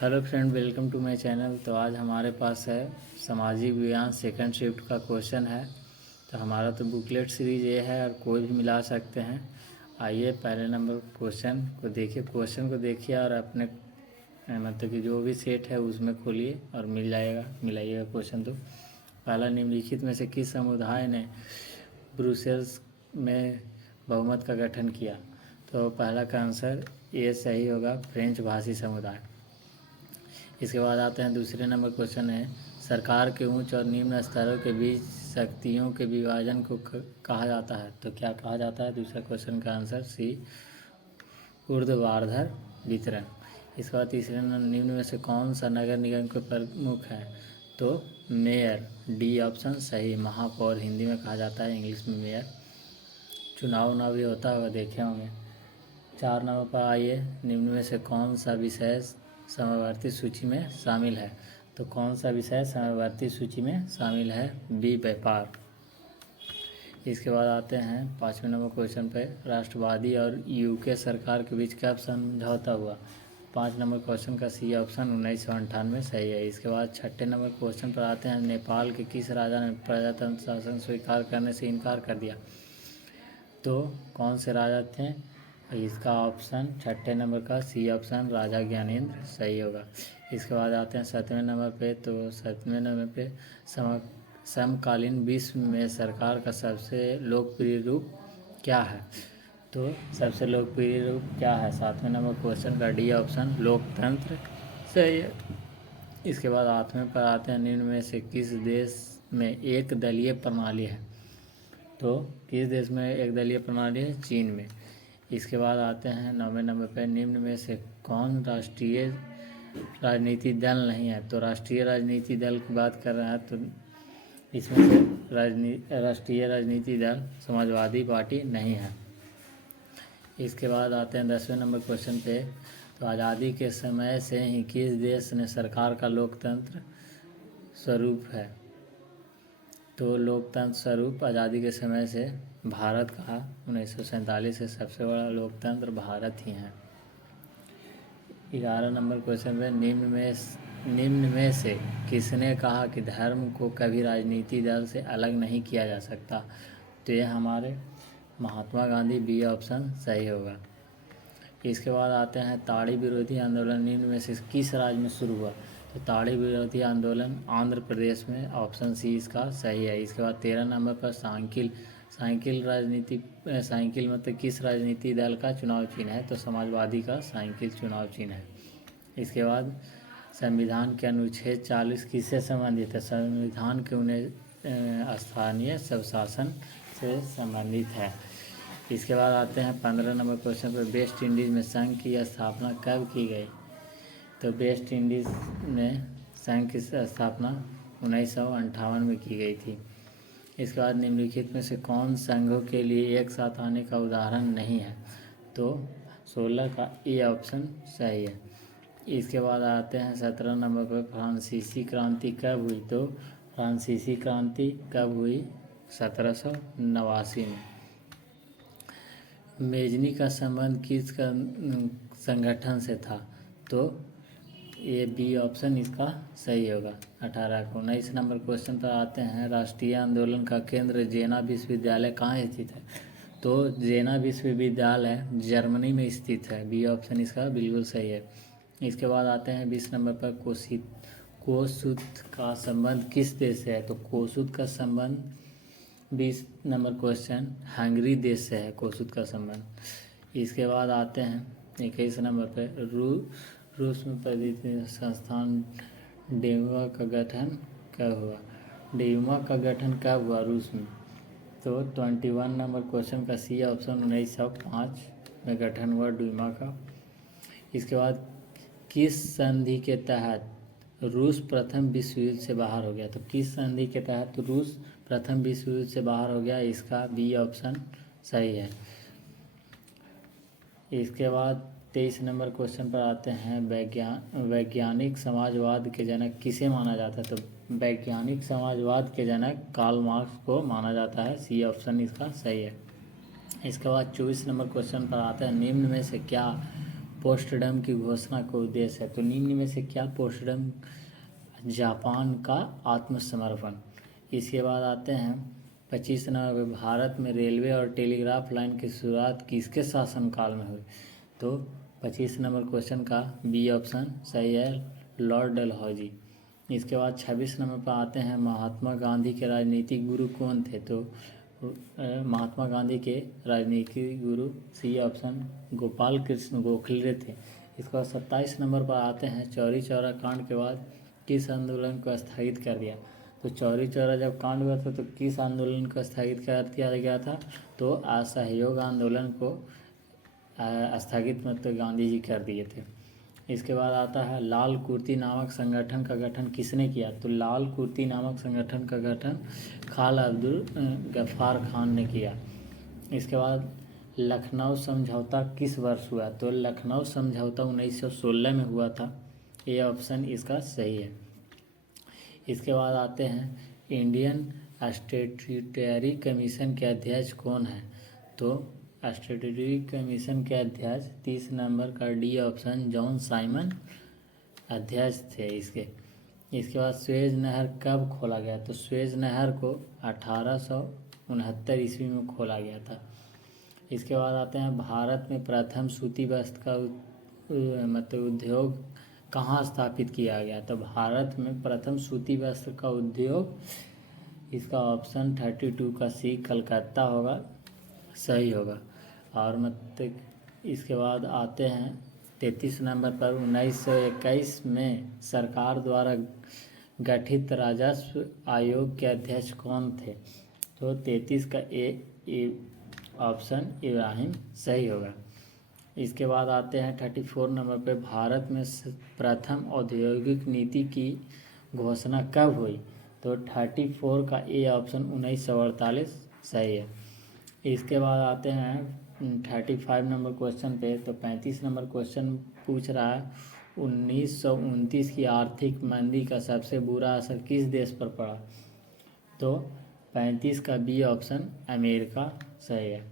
Hello friend, welcome to my channel. तो आज हमारे पास है सामाजिक विज्ञान सेकंड शिफ्ट का क्वेश्चन है। तो हमारा तो बुकलेट सीरीज ये है और कोई भी मिला सकते हैं। आइए पहले नंबर क्वेश्चन को देखिए और अपने मतलब कि जो भी सेट है उसमें खोलिए और मिलाइएगा क्वेश्चन। तो पहला, निम्नलिखित में से किस समुदाय ने ब्रुसेल्स में बहुमत का गठन किया? तो पहला का आंसर ये सही होगा, फ्रेंच भाषी समुदाय। इसके बाद आते हैं दूसरे नंबर क्वेश्चन है, सरकार के उच्च और निम्न स्तरों के बीच शक्तियों के विभाजन को कहा जाता है। तो क्या कहा जाता है? दूसरा क्वेश्चन का आंसर सी, ऊर्ध्वाधर वितरण। इसके बाद तीसरे निम्न में से कौन सा नगर निगम के प्रमुख है? तो मेयर, डी ऑप्शन सही, महापौर हिंदी में कहा जाता है, इंग्लिश में मेयर। चुनाव ना भी होता होगा, देखे होंगे। 4 नंबर पर आइए, निम्न में से कौन सा विषय समवर्ती सूची में शामिल है? तो कौन सा विषय समवर्ती सूची में शामिल है? बी, व्यापार। इसके बाद आते हैं 5वें नंबर क्वेश्चन पे, राष्ट्रवादी और यूके सरकार के बीच कब समझौता हुआ? 5 नंबर क्वेश्चन का सी ऑप्शन 1998 सही है। इसके बाद 6 नंबर क्वेश्चन पर आते हैं, नेपाल के किस राजा ने प्रजातंत्र शासन स्वीकार करने से इनकार कर दिया? तो कौन से राजा थे? इसका ऑप्शन 6 नंबर का सी ऑप्शन राजा ज्ञानेंद्र सही होगा। इसके बाद आते हैं 7वें नंबर पे। तो 7वें नंबर पे समकालीन विश्व में सरकार का सबसे लोकप्रिय रूप क्या है? तो सबसे लोकप्रिय रूप क्या है 7वें नंबर क्वेश्चन का? डी ऑप्शन लोकतंत्र सही है। इसके बाद 8वें पर आते हैं, निम्न में से किस देश में एक दलीय प्रणाली है? तो किस देश में एक दलीय प्रणाली है? चीन में। इसके बाद आते हैं 9वें नंबर पर, निम्न में से कौन राष्ट्रीय राजनीतिक दल नहीं है? तो राष्ट्रीय राजनीतिक दल की बात कर रहे हैं, तो इसमें से राष्ट्रीय राजनीतिक दल समाजवादी पार्टी नहीं है। इसके बाद आते हैं 10वें नंबर क्वेश्चन पे। तो आज़ादी के समय से ही किस देश ने सरकार का लोकतंत्र स्वरूप है? तो लोकतंत्र स्वरूप आज़ादी के समय से भारत का 1947 से सबसे बड़ा लोकतंत्र भारत ही है। 11 नंबर क्वेश्चन में, निम्न में से किसने कहा कि धर्म को कभी राजनीतिक दल से अलग नहीं किया जा सकता? तो ये हमारे महात्मा गांधी, बी ऑप्शन सही होगा। इसके बाद आते हैं, ताड़ी विरोधी आंदोलन निम्न में से किस राज्य में शुरू हुआ? तो ताड़ी विरोधी आंदोलन आंध्र प्रदेश में, ऑप्शन सी इसका सही है। इसके बाद 13 नंबर पर साइकिल मतलब किस राजनीतिक दल का चुनाव चिन्ह है? तो समाजवादी का साइकिल चुनाव चिन्ह है। इसके बाद संविधान के अनुच्छेद 40 किससे संबंधित है? संविधान के उन्हें स्थानीय स्वशासन से संबंधित है। इसके बाद आते हैं 15 नंबर क्वेश्चन पर, वेस्ट इंडीज़ में संघ की स्थापना कब की गई? तो वेस्ट इंडीज़ में संघ की स्थापना 1958 में की गई थी। इसके बाद निम्नलिखित में से कौन संघों के लिए एक साथ आने का उदाहरण नहीं है? तो 16 का ए ऑप्शन सही है। इसके बाद आते हैं 17 नंबर पर, फ्रांसीसी क्रांति कब हुई? तो फ्रांसीसी क्रांति कब हुई? 1789 में। मेजनी का संबंध किस संगठन से था? तो ये बी ऑप्शन इसका सही होगा। 18 को 19 नंबर क्वेश्चन पर आते हैं, राष्ट्रीय आंदोलन का केंद्र जेना विश्वविद्यालय कहाँ स्थित है? तो जेना विश्वविद्यालय जर्मनी में स्थित है, बी ऑप्शन इसका बिल्कुल सही है। इसके बाद आते हैं 20 नंबर पर, कोसुत का संबंध किस देश से है? तो कोसुत का संबंध 20 नंबर क्वेश्चन हंगरी देश से है, कोसुत का संबंध। इसके बाद आते हैं 21 नंबर पर, रूस में प्रसिद्ध संस्थान डेमा का गठन कब हुआ? डेमा का गठन कब हुआ रूस में? तो 21 नंबर क्वेश्चन का सी ऑप्शन 1905 में गठन हुआ डेमा का। इसके बाद किस संधि के तहत रूस प्रथम विश्व युद्ध से बाहर हो गया? तो किस संधि के तहत रूस प्रथम विश्व युद्ध से बाहर हो गया? इसका बी ऑप्शन सही है। इसके बाद 23 नंबर क्वेश्चन पर आते हैं, वैज्ञानिक समाजवाद के जनक किसे माना जाता है? तो वैज्ञानिक समाजवाद के जनक कार्ल मार्क्स को माना जाता है, सी ऑप्शन इसका सही है। इसके बाद 24 नंबर क्वेश्चन पर आते हैं, निम्न में से क्या पोस्टडम की घोषणा का उद्देश्य है? तो निम्न में से क्या पोस्टडम जापान का आत्मसमर्पण। इसके बाद आते हैं 25 नंबर पे, भारत में रेलवे और टेलीग्राफ लाइन की शुरुआत किसके शासनकाल में हुई? तो 25 नंबर क्वेश्चन का बी ऑप्शन सही है, लॉर्ड डलहौजी। इसके बाद 26 नंबर पर आते हैं, महात्मा गांधी के राजनीतिक गुरु कौन थे? तो महात्मा गांधी के राजनीतिक गुरु सी ऑप्शन गोपाल कृष्ण गोखले थे। इसके बाद 27 नंबर पर आते हैं, चौरी चौरा कांड के बाद किस आंदोलन को स्थगित कर दिया? तो चौरी चौरा जब कांड हुआ था तो किस आंदोलन को स्थगित कर दिया गया था? तो असहयोग आंदोलन को स्थगित मतलब गांधी जी कर दिए थे। इसके बाद आता है, लाल कुर्ती नामक संगठन का गठन किसने किया? तो लाल कुर्ती नामक संगठन का गठन खान अब्दुल गफ्फार खान ने किया। इसके बाद लखनऊ समझौता किस वर्ष हुआ? तो लखनऊ समझौता 1916 में हुआ था। ये ऑप्शन इसका सही है। इसके बाद आते हैं, इंडियन स्टैट्यूटरी कमीशन के अध्यक्ष कौन है? तो स्टैट्यूटरी कमीशन के अध्यक्ष 30 नंबर का डी ऑप्शन जॉन साइमन अध्यक्ष थे इसके। इसके बाद स्वेज नहर कब खोला गया? तो स्वेज नहर को 1869 ईस्वी में खोला गया था। इसके बाद आते हैं, भारत में प्रथम सूती वस्त्र का मतलब उद्योग कहाँ स्थापित किया गया? तो भारत में प्रथम सूती वस्त्र का उद्योग, इसका ऑप्शन 32 का सी कलकत्ता होगा, सही होगा। और मतलब इसके बाद आते हैं 33 नंबर पर, 1921 में सरकार द्वारा गठित राजस्व आयोग के अध्यक्ष कौन थे? तो 33 का ए ऑप्शन इब्राहिम सही होगा। इसके बाद आते हैं 34 नंबर पे, भारत में प्रथम औद्योगिक नीति की घोषणा कब हुई? तो 34 का ए ऑप्शन 1948 सही है। इसके बाद आते हैं 35 नंबर क्वेश्चन पे। तो 35 नंबर क्वेश्चन पूछ रहा है, 1929 की आर्थिक मंदी का सबसे बुरा असर किस देश पर पड़ा? तो 35 का बी ऑप्शन अमेरिका सही है।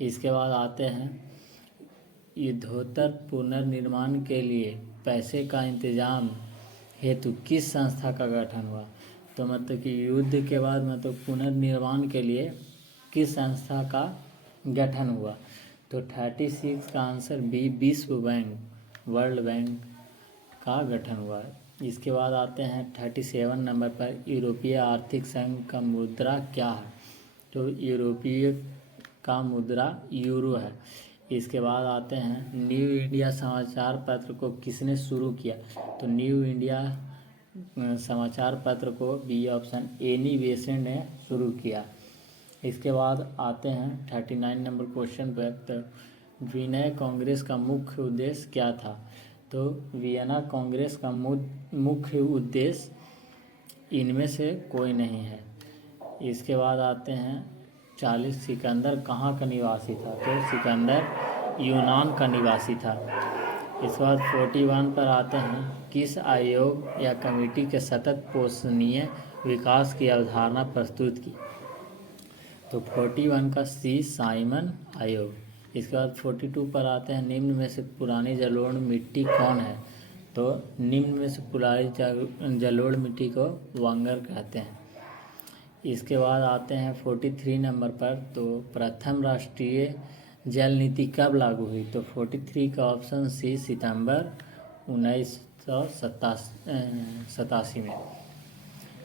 इसके बाद आते हैं, युद्धोत्तर पुनर्निर्माण के लिए पैसे का इंतजाम हेतु किस संस्था का गठन हुआ? तो मतलब कि युद्ध के बाद मतलब पुनर्निर्माण के लिए किस संस्था का गठन हुआ? तो 36 का आंसर बी, विश्व बैंक, वर्ल्ड बैंक का गठन हुआ है। इसके बाद आते हैं 37 नंबर पर, यूरोपीय आर्थिक संघ का मुद्रा क्या है? तो यूरोपीय का मुद्रा यूरो है। इसके बाद आते हैं, न्यू इंडिया समाचार पत्र को किसने शुरू किया? तो न्यू इंडिया समाचार पत्र को बी ऑप्शन एनी बेसेंट ने शुरू किया। इसके बाद आते हैं 39 नंबर क्वेश्चन पर, तो विनय कांग्रेस का मुख्य उद्देश्य क्या था? तो वियना कांग्रेस का मुख्य उद्देश्य इनमें से कोई नहीं है। इसके बाद आते हैं 40, सिकंदर कहाँ का निवासी था? तो सिकंदर यूनान का निवासी था। इसके बाद 41 पर आते हैं, किस आयोग या कमेटी के सतत पोषणीय विकास की अवधारणा प्रस्तुत की? तो 41 का सी, साइमन आयोग। इसके बाद 42 पर आते हैं, निम्न में से पुरानी जलोढ़ मिट्टी कौन है? तो निम्न में से पुरानी जलोढ़ मिट्टी को वांगर कहते हैं। इसके बाद आते हैं 43 नंबर पर, तो प्रथम राष्ट्रीय जल नीति कब लागू हुई? तो 43 का ऑप्शन सी, सितंबर 1987 में।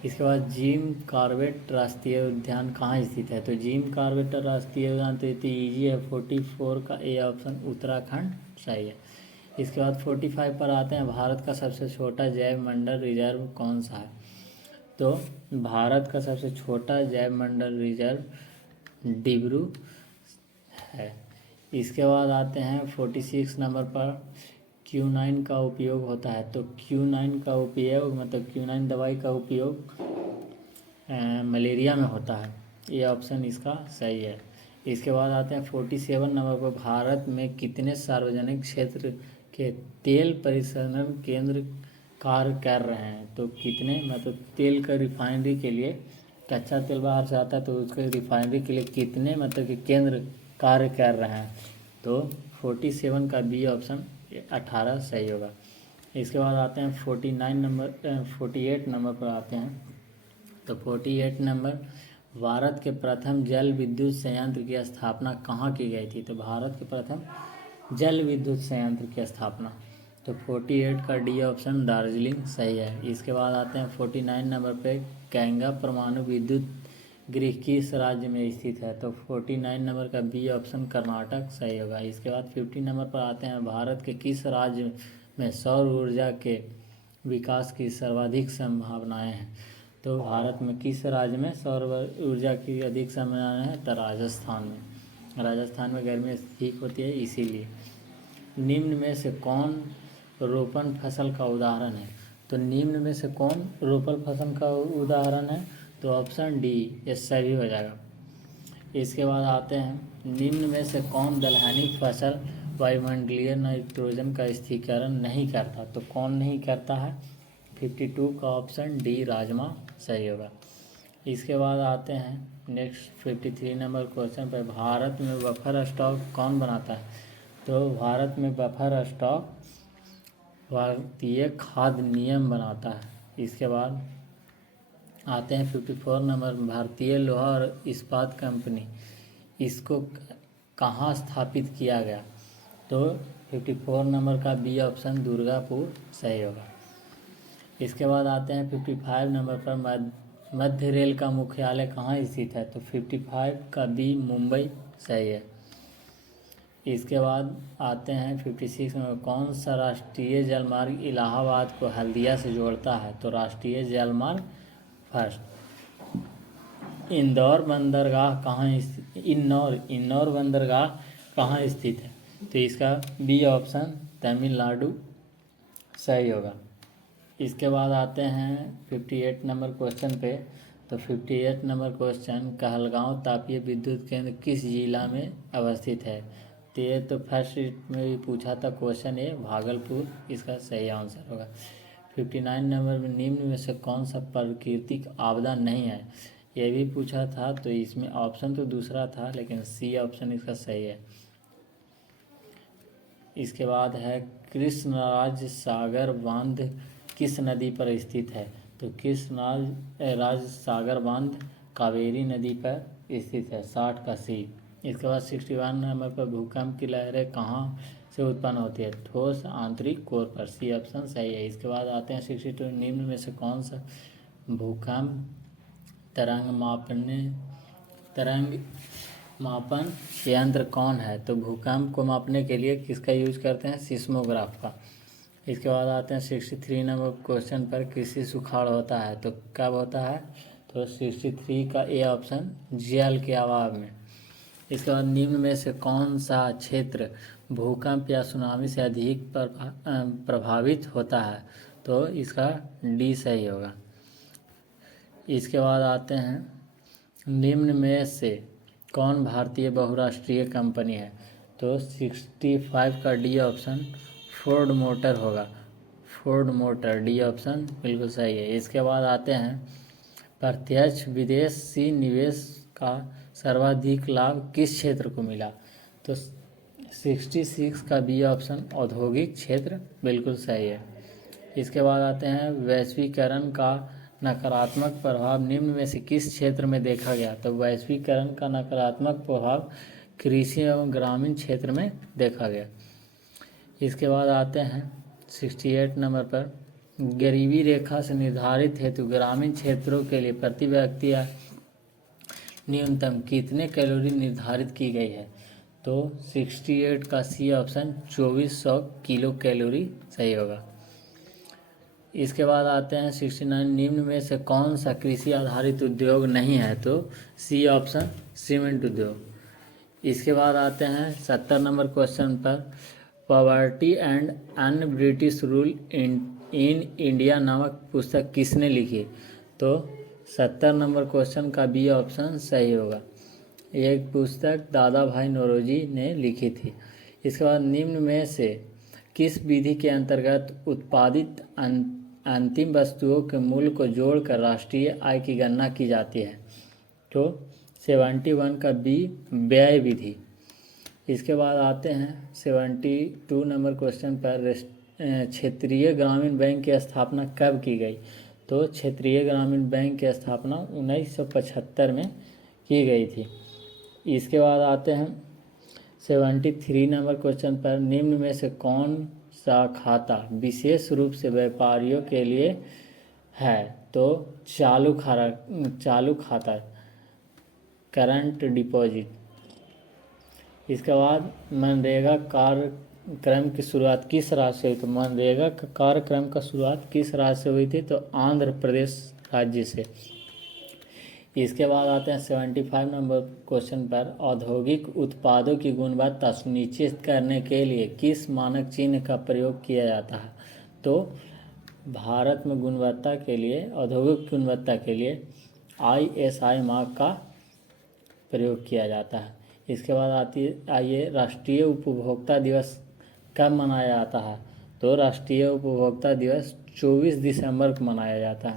इसके बाद जिम कॉर्बेट राष्ट्रीय उद्यान कहाँ स्थित है? तो जिम कॉर्बेट राष्ट्रीय उद्यान तो ईजी है, 44 का ए ऑप्शन उत्तराखंड सही है। इसके बाद 45 पर आते हैं, भारत का सबसे छोटा जैव मंडल रिजर्व कौन सा है? तो भारत का सबसे छोटा जैव मंडल रिजर्व डिब्रू है। इसके बाद आते हैं 46 नंबर पर, Q9 का उपयोग होता है। तो Q9 का उपयोग मतलब Q9 दवाई का उपयोग मलेरिया में होता है। ये ऑप्शन इसका सही है। इसके बाद आते हैं 47 नंबर पर, भारत में कितने सार्वजनिक क्षेत्र के तेल परिसंचरण केंद्र कार्य कर रहे हैं? तो कितने, मतलब तेल का रिफाइनरी के लिए कच्चा तेल बाहर से आता है तो उसके रिफाइनरी के लिए कितने मतलब कि केंद्र कार्य कर रहे हैं? तो 47 का बी ऑप्शन 18 सही होगा। इसके बाद आते हैं 48 नंबर पर आते हैं। तो 48 नंबर, भारत के प्रथम जल विद्युत संयंत्र की स्थापना कहाँ की गई थी? तो भारत के प्रथम जल विद्युत संयंत्र की स्थापना, तो 48 का डी ऑप्शन दार्जिलिंग सही है। इसके बाद आते हैं 49 नंबर पे, कैंगा परमाणु विद्युत गृह किस राज्य में स्थित है? तो 49 नंबर का बी ऑप्शन कर्नाटक सही होगा। इसके बाद 50 नंबर पर आते हैं, भारत के किस राज्य में सौर ऊर्जा के विकास की सर्वाधिक संभावनाएं हैं? तो भारत में किस राज्य में सौर ऊर्जा की अधिक संभावनाएं हैं? तो राजस्थान में। राजस्थान में गर्मी ठीक होती है इसीलिए। निम्न में से कौन रोपण फसल का उदाहरण है? तो निम्न में से कौन रोपण फसल का उदाहरण है? तो ऑप्शन डी, ये सही हो जाएगा। इसके बाद आते हैं, निम्न में से कौन दलहनी फसल वायुमंडलीय नाइट्रोजन का स्थिरीकरण नहीं करता? तो कौन नहीं करता है? 52 का ऑप्शन डी, राजमा सही होगा। इसके बाद आते हैं नेक्स्ट 53 नंबर क्वेश्चन पर, भारत में बफर स्टॉक कौन बनाता है? तो भारत में बफर स्टॉक भारतीय खाद्य निगम बनाता है। इसके बाद आते हैं 54 नंबर, भारतीय लोहा और इस्पात कंपनी, इसको कहाँ स्थापित किया गया? तो 54 नंबर का बी ऑप्शन दुर्गापुर सही होगा। इसके बाद आते हैं 55 नंबर पर, मध्य रेल का मुख्यालय कहाँ स्थित है? तो 55 का बी, मुंबई सही है। इसके बाद आते हैं 56 में, कौन सा राष्ट्रीय जलमार्ग इलाहाबाद को हल्दिया से जोड़ता है? तो राष्ट्रीय जलमार्ग फर्स्ट। इंदौर बंदरगाह कहाँ स्थित, इंदौर बंदरगाह कहाँ स्थित है? तो इसका बी ऑप्शन तमिलनाडु सही होगा। इसके बाद आते हैं 58 नंबर क्वेश्चन पे। तो 58 नंबर क्वेश्चन, कहलगांव तापीय विद्युत केंद्र किस जिला में अवस्थित है? तो ये तो फर्स्ट में भी पूछा था क्वेश्चन, ये भागलपुर इसका सही आंसर होगा। 59 नंबर में, निम्न में से कौन सा प्राकृतिक आपदा नहीं है? ये भी पूछा था, तो इसमें ऑप्शन तो दूसरा था लेकिन सी ऑप्शन इसका सही है। इसके बाद है, कृष्णराज सागर बांध किस नदी पर स्थित है? तो कृष्णराज सागर बांध कावेरी नदी पर स्थित है, 60 का सी। इसके बाद 61 नंबर पर, भूकंप की लहरें कहाँ से उत्पन्न होती है? ठोस आंतरिक कोर पर, सी ऑप्शन सही है। इसके बाद आते हैं 62, निम्न में से कौन सा भूकंप तरंग मापन यंत्र कौन है? तो भूकंप को मापने के लिए किसका यूज करते हैं? सिस्मोग्राफ का। इसके बाद आते हैं 63 नंबर क्वेश्चन पर, कृषि सुखाड़ होता है तो कब होता है? तो 63 का ए ऑप्शन, जल के अभाव में। इसके बाद निम्न में से कौन सा क्षेत्र भूकंप या सुनामी से अधिक प्रभावित होता है? तो इसका डी सही होगा। इसके बाद आते हैं, निम्न में से कौन भारतीय बहुराष्ट्रीय कंपनी है? तो 65 का डी ऑप्शन फोर्ड मोटर होगा, फोर्ड मोटर डी ऑप्शन बिल्कुल सही है। इसके बाद आते हैं, प्रत्यक्ष विदेशी निवेश का सर्वाधिक लाभ किस क्षेत्र को मिला? तो 66 का बी ऑप्शन औद्योगिक क्षेत्र बिल्कुल सही है। इसके बाद आते हैं, वैश्वीकरण का नकारात्मक प्रभाव निम्न में से किस क्षेत्र में देखा गया? तो वैश्वीकरण का नकारात्मक प्रभाव कृषि एवं ग्रामीण क्षेत्र में देखा गया। इसके बाद आते हैं 68 नंबर पर, गरीबी रेखा से निर्धारित हेतु ग्रामीण क्षेत्रों के लिए प्रति व्यक्ति न्यूनतम कितने कैलोरी निर्धारित की गई है? तो 68 का सी ऑप्शन 2400 किलो कैलोरी सही होगा। इसके बाद आते हैं 69, निम्न में से कौन सा कृषि आधारित उद्योग नहीं है? तो सी ऑप्शन सीमेंट उद्योग। इसके बाद आते हैं 70 नंबर क्वेश्चन पर, poverty and un British rule in India नामक पुस्तक किसने लिखी? तो 70 नंबर क्वेश्चन का बी ऑप्शन सही होगा। एक पुस्तक दादा भाई नौरोजी ने लिखी थी। इसके बाद निम्न में से किस विधि के अंतर्गत उत्पादित अंतिम वस्तुओं के मूल्य को जोड़कर राष्ट्रीय आय की गणना की जाती है? तो 71 का बी, व्यय विधि। इसके बाद आते हैं 72 नंबर क्वेश्चन पर, क्षेत्रीय ग्रामीण बैंक की स्थापना कब की गई? तो क्षेत्रीय ग्रामीण बैंक की स्थापना 1975 में की गई थी। इसके बाद आते हैं 73 नंबर क्वेश्चन पर, निम्न में से कौन सा खाता विशेष रूप से व्यापारियों के लिए है? तो चालू खाता करंट डिपॉजिट। इसके बाद मनरेगा कार्यक्रम की शुरुआत किस राज्य से हुई? तो मनरेगा का कार्यक्रम का शुरुआत किस राज्य से हुई थी? तो आंध्र प्रदेश राज्य से। इसके बाद आते हैं 75 नंबर क्वेश्चन पर, औद्योगिक उत्पादों की गुणवत्ता सुनिश्चित करने के लिए किस मानक चिन्ह का प्रयोग किया जाता है? तो भारत में गुणवत्ता के लिए, औद्योगिक गुणवत्ता के लिए ISI मार्क का प्रयोग किया जाता है। इसके बाद आइए राष्ट्रीय उपभोक्ता दिवस कब मनाया जाता है? तो राष्ट्रीय उपभोक्ता दिवस 24 दिसंबर को मनाया जाता है।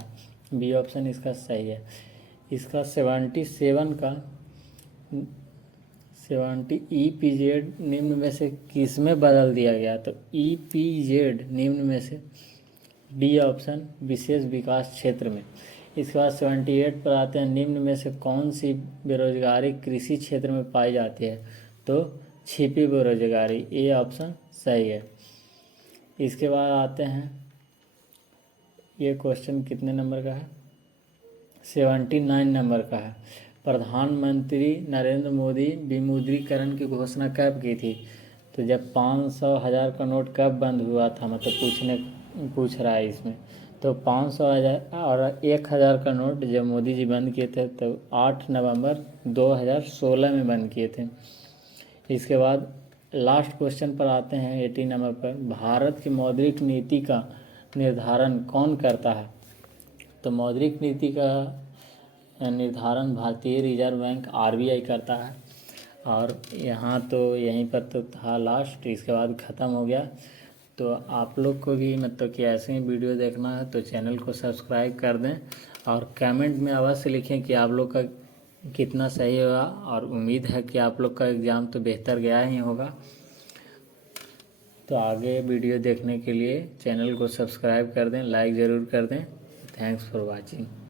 बी ऑप्शन इसका सही है। इसका 70 EPZ निम्न में से किस में बदल दिया गया? तो EPZ निम्न में से डी ऑप्शन विशेष विकास क्षेत्र में। इसके बाद 78 पर आते हैं, निम्न में से कौन सी बेरोजगारी कृषि क्षेत्र में पाई जाती है? तो छिपी बेरोजगारी, ए ऑप्शन सही है। इसके बाद आते हैं, ये क्वेश्चन कितने नंबर का है? 79 नंबर का है। प्रधानमंत्री नरेंद्र मोदी विमुद्रीकरण की घोषणा कब की थी? तो जब 500, 1000 का नोट कब बंद हुआ था, मतलब पूछ रहा है इसमें। तो 500, 1000 और 1000 का नोट जब मोदी जी बंद किए थे तो 8 नवंबर 2016 में बंद किए थे। इसके बाद लास्ट क्वेश्चन पर आते हैं 80 नंबर पर, भारत की मौद्रिक नीति का निर्धारण कौन करता है? तो मौद्रिक नीति का निर्धारण भारतीय रिजर्व बैंक RBI करता है। और यहाँ तो यहीं पर तो था लास्ट, इसके बाद ख़त्म हो गया। तो आप लोग को भी मतलब कि ऐसे ही वीडियो देखना है तो चैनल को सब्सक्राइब कर दें और कमेंट में अवश्य लिखें कि आप लोग का कितना सही होगा, और उम्मीद है कि आप लोग का एग्ज़ाम तो बेहतर गया ही होगा। तो आगे वीडियो देखने के लिए चैनल को सब्सक्राइब कर दें, लाइक ज़रूर कर दें। Thanks for watching.